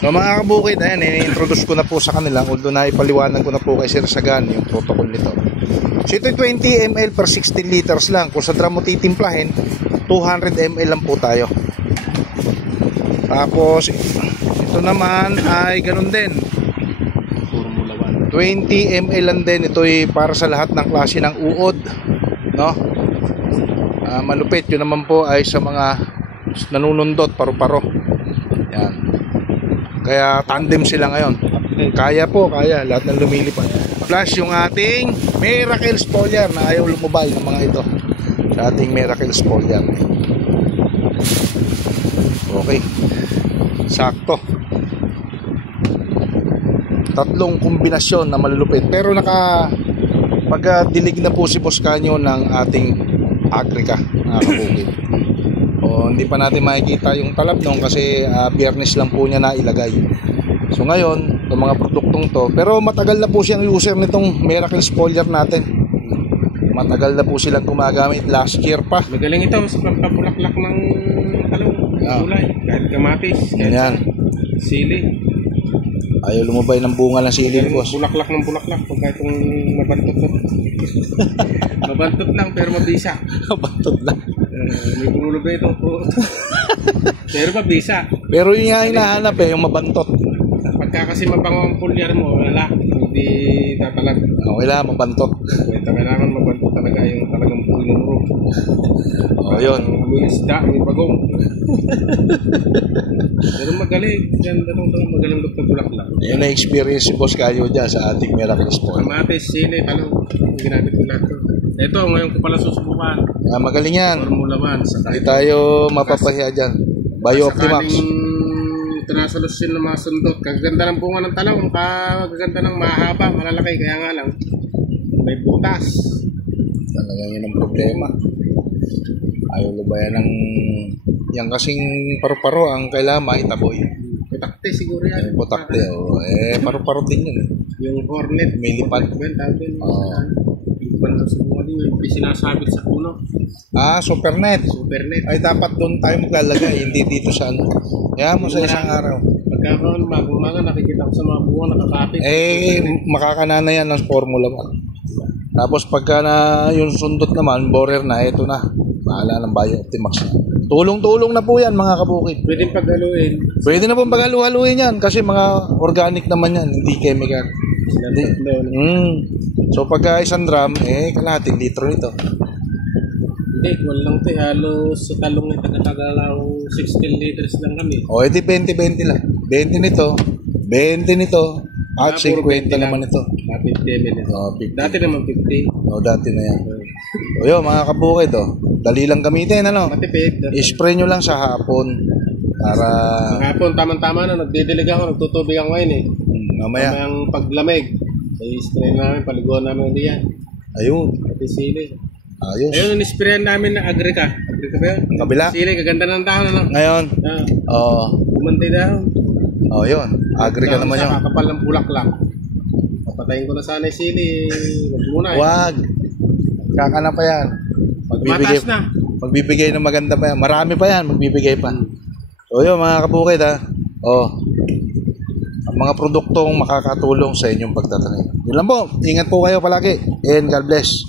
So mga kabukid, ayan, i-introduce ko na po sa kanila, although na ipaliwanag ko na po kay Sir Sagan yung protocol nito. So ito 20 ml per 16 liters lang. Kung sa drum mo titimplahin, 200 ml lang po tayo. Tapos ito naman ay ganun din, Formula 20 ml lang din. Ito ay para sa lahat ng klase ng uod, no? Malupit, yun naman po ay sa mga nanunundot, paru-paro. Yan. Kaya tandem sila ngayon. Kaya po, kaya lahat ng lumilipad. Plus yung ating Miracle Spoiler na ayaw lumubay ng mga ito. Sa ating Miracle Spoiler. Okay. Sakto. Tatlong kombinasyon na malulupit. Pero pagdilig na po si Boss Canyo ng ating Agrica, nakakabukid. O, hindi pa natin makikita yung talab nung kasi biyernes lang po niya na ilagay. So ngayon, itong mga produktong to, pero matagal na po siyang user nitong Miracle Spoiler natin. Matagal na po silang gumagamit, last year pa. Magaling ito sa pampapulaklak ng talong, gulay, kahit kamatis, kahit sili. Ayaw lumabay ng bunga ng sili, boss. Bulaklak ng bulaklak, pagka itong mabantot ko. Mabantot lang pero mabisa. Mabantot lang. May bumulog ito po. Pero mabisa. Pero yun nga hinahanap yung mabantot. Pagka kasi mabango ang pulyar mo, wala, hindi tatalag. Okay lang, mabantot. Kailangan mabantot talaga yung talagang pinuro. O, yun. May isda, may bagong. Pero magaling. Magaling doktor bulaklak. Yun na experience si Boss Canyo dyan sa ating Miracle Spoiler. Kamatis, sili, talong. Ginamit ko lahat. Ito, ngayon ko pala susubukan. Magaling yan. Formula 1. Hindi tayo mapapahiya dyan. Bio-Optimax. Ito na solusyon ng mga sundot. Kaganda ng bunga ng talong. Kaganda ng mahaba, malalaki. Kaya nga lang, may butas. Talagang yun ang problema. Ayaw lubayan ng yan kasing paru-paro ang kailangan maitaboy. Putakte siguro yan. Putakte, o. Paru-paro din yun. Yung hornet. May lipad. Yung sinasabit sa puno. Supernet. Supernet. Ay, dapat doon tayo maglalagay, hindi dito sa ano. Kaya mo sa isang araw. Pagkakaroon, mag-umaga, nakikita ko sa mga bunga, nakakapit. Makakanana yan ng Formula 1. Tapos pagka na yung sundot naman, borer na, ito na. Bahala ng Bio-Optimax. Tulong-tulong na po yan, mga kabukid. Pwede paghaluin. Pwede na pong paghaluin yan kasi mga organic naman yan, hindi chemical. So pagka isang drum, kalahating litro nito. Hindi, walang ito. Halos sa talong na taga-tagalaw 16 liters lang kami. O, edi 20-20 lang. 20 nito, 20 nito, at 50 naman ito. 50 ml. O, 50. Dati naman 50. O, dati na yan. O yun, mga kabukid, dali lang gamitin, ano? Matipid. I-spray nyo lang sa hapon. Para... Sa hapon, tamang-tama na. Nagdidilig ako, nagtutubig ako ngayon eh. Mamaya. Mamayang paglamig. I-spray namin, paliguan namin ulit yan. Ayun. Pati sili. Ayos. Ayun, in-sprayan namin na Agrica. Agrica ba yun? Ang kabila. Sili, kaganda ng dahon, ano? Ngayon. Oo. Umantay dahon. Oo, yun. Agrica naman yun. Kakapal ng bulaklak. Papatayin ko na sana yung sili. Huwag muna eh. Wag. Kakana pa yan. Mataas na. Magbibigay ng maganda pa yan. Marami pa yan. Magbibigay pa. So yun, mga kabukid, ang mga produktong makakatulong sa inyong pagtatanim. Yun lang po. Ingat po kayo palagi. And God bless.